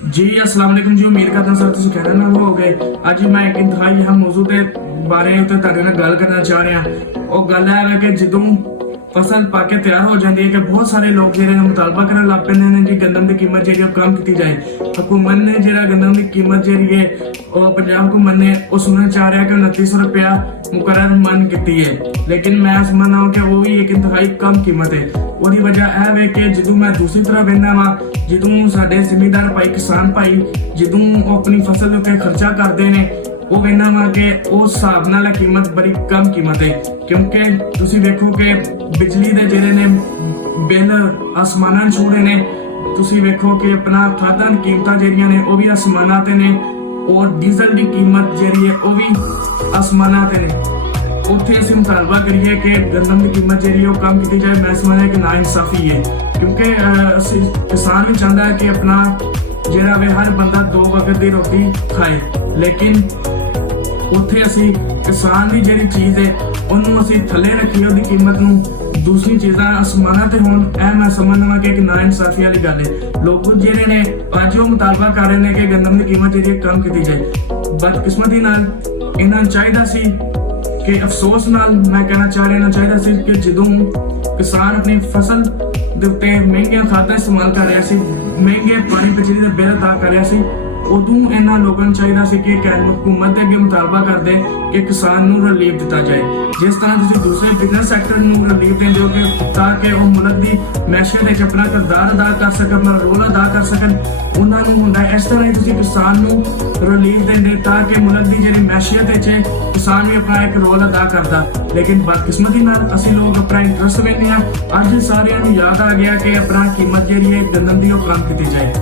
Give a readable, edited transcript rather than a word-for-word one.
जी अस्सलाम वालेकुम जी। उम्मीद करता सर तुम कहने ना हो गए। अज मैं एक इंतहाई अहम मौजू के बारे तुहाडे नाल गल करना चाह रहा। वो गल है कि जदों फसल पक के तैयार हो जाती है कि बहुत सारे लोग जो मुतालबा करने लग पैंदे ने जी गंदम की कीमत जी कम की जाए। हुकूमत ने जो गंदम की कीमत जी है पंजाब हुकूमत ने सुनना चाह रहा है कि 2900 रुपया मुकर्रर मन की है, लेकिन मैं समझना कि वो भी एक इंतहाई कम कीमत है। ਉਹਦੀ वजह यह है कि ਜਦੋਂ मैं दूसरी तरह बहना वा, ਜਦੋਂ ਸਾਡੇ ਜ਼ਿਮੀਂਦਾਰ ਭਾਈ ਕਿਸਾਨ ਭਾਈ ਜਦੋਂ ਉਹ ਆਪਣੀ ਫਸਲ ਉੱਤੇ ਖਰਚਾ ਕਰਦੇ ਨੇ ਉਹ ਵੇਖਣਾ ਵਾ ਕਿ ਉਸ ਹਿਸਾਬ ਨਾਲ ਕੀਮਤ ਬੜੀ ਕਮ ਕੀਮਤ ਹੈ। ਕਿਉਂਕਿ ਤੁਸੀਂ ਵੇਖੋ ਕਿ ਬਿਜਲੀ ਦੇ ਜਿਹੜੇ ਨੇ ਬਿੱਲ ਆਸਮਾਨਾਂ ਨੂੰ ਛੂਹਦੇ ਨੇ। ਤੁਸੀਂ ਵੇਖੋ ਕਿ ਆਪਣਾ ਖਾਦਾਂ ਕੀਮਤਾਂ ਜਿਹੜੀਆਂ ਨੇ ਉਹ ਵੀ ਆਸਮਾਨਾਂ ਤੇ ਨੇ ਔਰ ਡੀਜ਼ਲ ਦੀ ਕੀਮਤ ਜਿਹੜੀ ਹੈ ਉਹ ਵੀ ਆਸਮਾਨਾਂ ਤੇ ਨੇ। ਉੱਥੇ ਅਸੀਂ ਮੁਤਾਲਬਾ ਕਰੀਏ ਕਿ ਗੰਦਮ ਦੀ ਕੀਮਤ ਜਿਹੜੀ ਉਹ ਕਮ ਕੀਤੀ ਜਾਏ। ਮੈਂ ਸਮਝਦਾ ਕਿ ਨਾ ਇਨਸਾਫੀ ਹੈ, ਕਿਉਂਕਿ ਕਿਸਾਨ ਵੀ ਚਾਹੁੰਦਾ ਹੈ ਕਿ ਆਪਣਾ ਜਿਹੜਾ ਵੇ ਹਰ ਬੰਦਾ 2 ਵਕਤ ਦੀ ਰੋਟੀ ਖਾਏ, ਲੇਕਿਨ ਉੱਥੇ ਅਸੀਂ ਕਿਸਾਨ ਦੀ ਜਿਹੜੀ ਚੀਜ਼ ਹੈ ਉਹਨੂੰ ਅਸੀਂ ਥੱਲੇ ਰੱਖੀਏ, ਉਹਦੀ ਕੀਮਤ ਨੂੰ ਦੂਸਰੀ ਚੀਜ਼ਾਂ ਅਸਮਾਨਾਂ ਤੇ ਹੋਣ। ਇਹ ਮੈਂ ਸਮਝਦਾ ਕਿ ਇੱਕ ਨਾ ਇਨਸਾਫੀ ਵਾਲੀ ਗੱਲ ਹੈ। ਲੋਕ ਜਿਹੜੇ ਨੇ ਅੱਜ ਉਹ ਮੁਤਾਲਬਾ ਕਰ ਰਹੇ ਨੇ ਕਿ ਗੰਦਮ ਦੀ ਕੀਮਤ ਜਿਹੜੀ ਕਮ ਕੀਤੀ ਜਾਏ। ਬਦਕਿਸਮਤੀ ਨਾਲ ਇਹਨਾਂ ਨੂੰ ਚਾਹੀਦਾ ਸੀ ਕਿ ਅਫਸੋਸ ਨਾਲ ਮੈਂ ਕਹਿਣਾ ਚਾਹ ਰਿਹਾ ਚਾਹੀਦਾ ਸੀ ਕਿ ਜਦੋਂ ਕਿਸਾਨ ਆਪਣੀ ਫਸਲ ਦੇ ਉੱਤੇ ਮਹਿੰਗੀਆਂ ਖਾਦਾਂ ਇਸਤੇਮਾਲ ਕਰ ਰਿਹਾ ਸੀ, ਮਹਿੰਗੇ ਪਾਣੀ ਬਿਜਲੀ ਦੇ ਬਿੱਲ ਅਦਾ ਕਰ ਰਿਹਾ ਸੀ, ਉਦੋਂ ਇਹਨਾਂ ਲੋਕਾਂ ਨੂੰ ਚਾਹੀਦਾ ਸੀ ਕਿ ਹੁਕੂਮਤ ਦੇ ਅੱਗੇ ਮੁਤਾਲਬਾ ਕਰਦੇ ਕਿ ਕਿਸਾਨ ਨੂੰ ਰਿਲੀਫ ਦਿੱਤਾ ਜਾਏ। ਜਿਸ ਤਰ੍ਹਾਂ ਤੁਸੀਂ ਦੂਸਰੇ ਬਿਜ਼ਨਸ ਸੈਕਟਰ ਨੂੰ ਰਿਲੀਫ ਦਿੰਦੇ ਹੋ ਕਿ ਤਾਂ ਕਿ ਉਹ ਮੁਲਕ ਦੀ ਮੈਸ਼ੀਅਤ ਵਿੱਚ ਆਪਣਾ ਕਿਰਦਾਰ ਅਦਾ ਕਰ ਸਕਣ, ਆਪਣਾ ਰੋਲ ਅਦਾ ਕਰ ਸਕਣ, ਉਹਨਾਂ ਨੂੰ ਹੁੰਦਾ ਇਸ ਤਰ੍ਹਾਂ ਹੀ ਤੁਸੀਂ ਕਿਸਾਨ ਨੂੰ ਰਿਲੀਫ ਦਿੰਦੇ ਤਾਂ ਕਿ ਮੁਲਕ ਦੀ ਜਿਹੜੀ ਮੈਸ਼ੀਅਤ ਵਿੱਚ ਕਿਸਾਨ ਵੀ ਆਪਣਾ ਇੱਕ ਰੋਲ ਅਦਾ ਕਰਦਾ। ਲੇਕਿਨ ਬਦਕਿਸਮਤੀ ਨਾਲ ਅਸੀਂ ਲੋਕ ਆਪਣਾ ਇੰਟਰਸਟ ਵੇਖਦੇ ਹਾਂ। ਅੱਜ ਸਾਰਿਆਂ ਨੂੰ ਯਾਦ ਆ ਗਿਆ ਕਿ ਆਪਣਾ ਕੀਮਤ ਜਿਹੜੀ ਹੈ ਗੰਦਮ ਦੀ ਉਹ ਕਮ ਕੀਤੀ ਜਾਏ।